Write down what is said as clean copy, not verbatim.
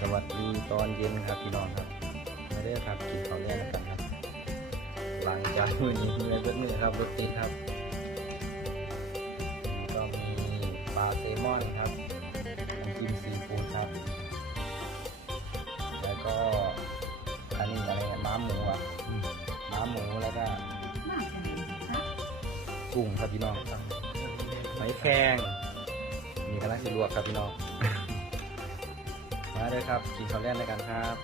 สวัสดีตอนเย็นครับพี่น้องครับมาได้ครับกินข้าวแรกกันครับหลังจากมื้อนี้เมื่อยเบิดมื้อครับรถติดครับก็มีปลาเซลมอนครับน้ำจิ้มซีฟู้ดครับแล้วก็อันนี้อะไรม้าหมูอ่ะม้าหมูแล้วก็กุ้งครับพี่น้องหอยแครงมีคณะสิลวกครับพี่น้องมาเลยครับกินข้าวแรกด้วยกันครับ